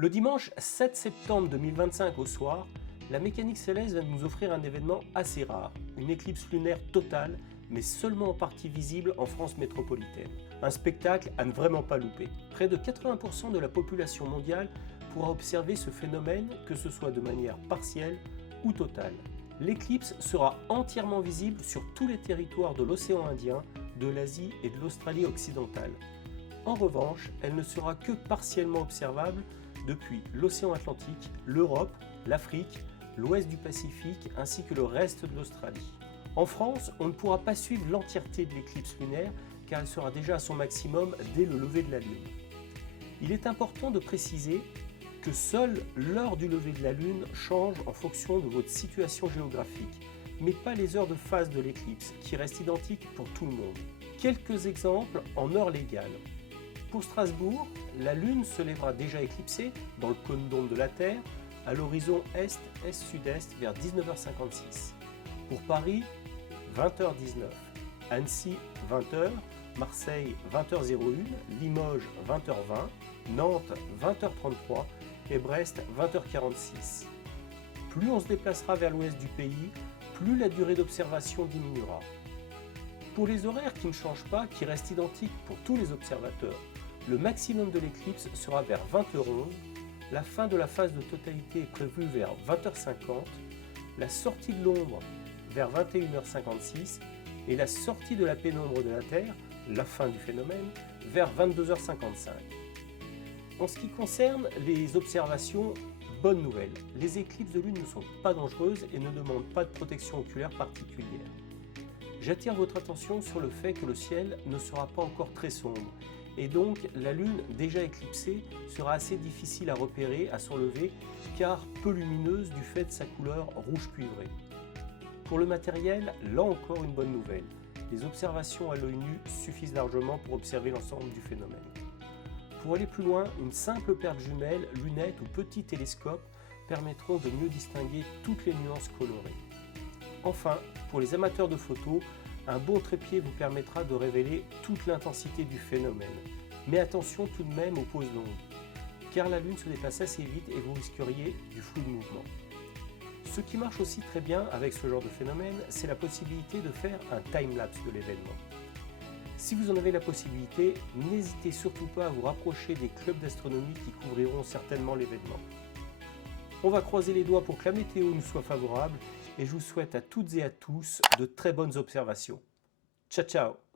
Le dimanche 7 septembre 2025 au soir, la mécanique céleste va nous offrir un événement assez rare, une éclipse lunaire totale, mais seulement en partie visible en France métropolitaine. Un spectacle à ne vraiment pas louper. Près de 80% de la population mondiale pourra observer ce phénomène, que ce soit de manière partielle ou totale. L'éclipse sera entièrement visible sur tous les territoires de l'océan Indien, de l'Asie et de l'Australie occidentale. En revanche, elle ne sera que partiellement observable depuis l'océan Atlantique, l'Europe, l'Afrique, l'ouest du Pacifique ainsi que le reste de l'Australie. En France, on ne pourra pas suivre l'entièreté de l'éclipse lunaire car elle sera déjà à son maximum dès le lever de la Lune. Il est important de préciser que seule l'heure du lever de la Lune change en fonction de votre situation géographique, mais pas les heures de phase de l'éclipse qui restent identiques pour tout le monde. Quelques exemples en heure légale. Pour Strasbourg, la Lune se lèvera déjà éclipsée dans le cône d'onde de la Terre à l'horizon est-est-sud-est vers 19h56. Pour Paris, 20h19, Annecy 20h, Marseille 20h01, Limoges 20h20, Nantes 20h33 et Brest 20h46. Plus on se déplacera vers l'ouest du pays, plus la durée d'observation diminuera. Pour les horaires qui ne changent pas, qui restent identiques pour tous les observateurs, le maximum de l'éclipse sera vers 20h11, la fin de la phase de totalité est prévue vers 20h50, la sortie de l'ombre vers 21h56 et la sortie de la pénombre de la Terre, la fin du phénomène, vers 22h55. En ce qui concerne les observations, bonne nouvelle, les éclipses de lune ne sont pas dangereuses et ne demandent pas de protection oculaire particulière. J'attire votre attention sur le fait que le ciel ne sera pas encore très sombre et donc la Lune déjà éclipsée sera assez difficile à repérer à son lever car peu lumineuse du fait de sa couleur rouge cuivré. Pour le matériel, là encore une bonne nouvelle. Les observations à l'œil nu suffisent largement pour observer l'ensemble du phénomène. Pour aller plus loin, une simple paire de jumelles, lunettes ou petit télescope permettront de mieux distinguer toutes les nuances colorées. Enfin, pour les amateurs de photos, un bon trépied vous permettra de révéler toute l'intensité du phénomène. Mais attention tout de même aux pauses longues, car la Lune se déplace assez vite et vous risqueriez du flou de mouvement. Ce qui marche aussi très bien avec ce genre de phénomène, c'est la possibilité de faire un time-lapse de l'événement. Si vous en avez la possibilité, n'hésitez surtout pas à vous rapprocher des clubs d'astronomie qui couvriront certainement l'événement. On va croiser les doigts pour que la météo nous soit favorable et je vous souhaite à toutes et à tous de très bonnes observations. Ciao ciao!